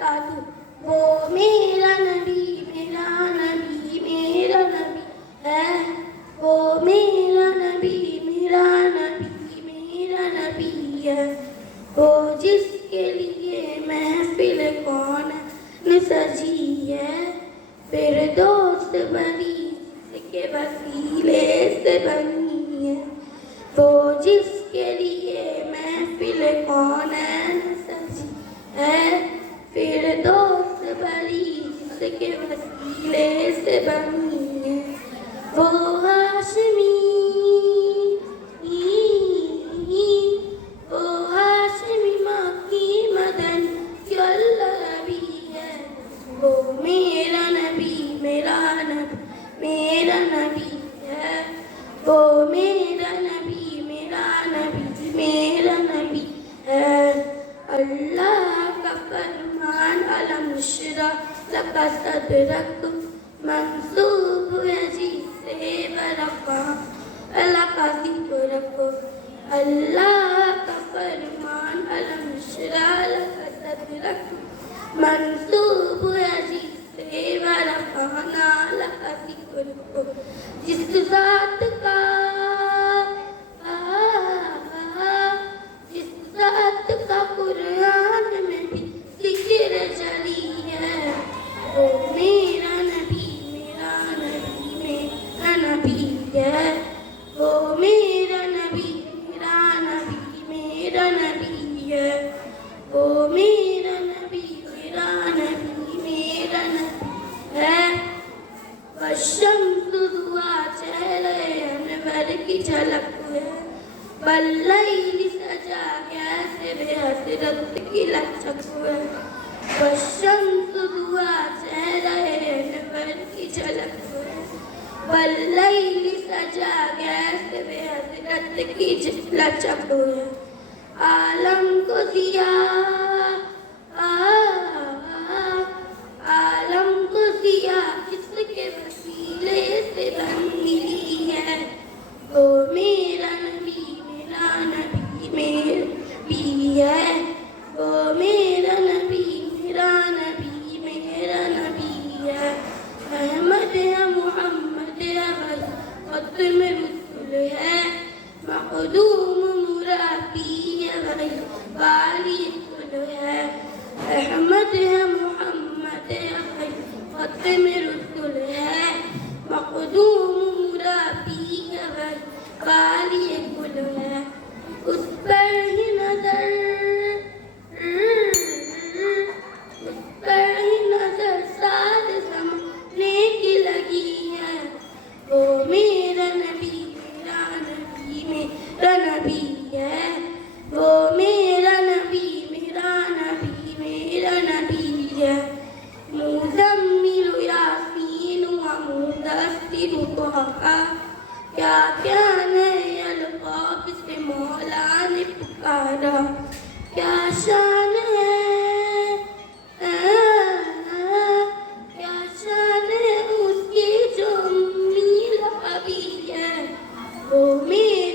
وبرکاتہ. وہ میرا نبی میرا نبی ہے. وہ میرا نبی میرا نبی ہے. وہ جس کے لیے محفل کون سجی ہے. پھر دوست بنی جس کے وسیلے سے بنی ہے. وہ جس کے لیے محفل کون سجی ہے. پھر دوست بنی جس کے وسیلے سے بنی ہے. وہ ہاشمی مکی مدن کی اللہ نبی ہے. وہ میرا نبی میرا نبی ہے. وہ میرا نبی میرا نبی ہے. اللہ کا فرمان علم نشرح لک صدرک منسوب ہے جی سے برفا اللہ کا ذکرک. اللہ کا فرمان علم نشرح لک صدرک منسوب ہے جی سے برفعنا لک ذکرک. جس ذات کا قرآن میں بھی ذکر جلی ہے. وہ میرا نبی میرا نبی ہے. وہ میرا نبی میرا نبی ہے. وہ میرا نبی میرا نبی ہے. والشمس ضحیٰ چہرے انور کی جھلک ہے. واللیل سجا کیسے بے حسرت کی لچک ہے. والشمس ضحیٰ چہرے انور کی جھلک ہے. واللیل سجا کیسے بے حسرت کی لچک ہے. عالم کو ضیاء جس کے وسیلے سے ملی ہے. وہ میرا نبی میرا نبی ہے. وہ میرا نبی میرا نبی ہے. احمد ہے محمد ہے ختم رسول ہے. مخدوم مرابی ہے والی کل ہے. احمد ہے محمد ہے ختم رسول ہے. مخدوم مرابی ہے والی کل ہے. اس پر ہی نظر ساد سمجھنے کی لگی ہے. وہ میرا نبی میرا نبی ہے. وہ میرا نبی میرا نبی ہے. مزمل یاسین و مدثر طٰہٰ کیا نئے القاب سے مولا نے پکارا. کیا شان ہے اس کی جو امی لقبی ہے. وہ میرا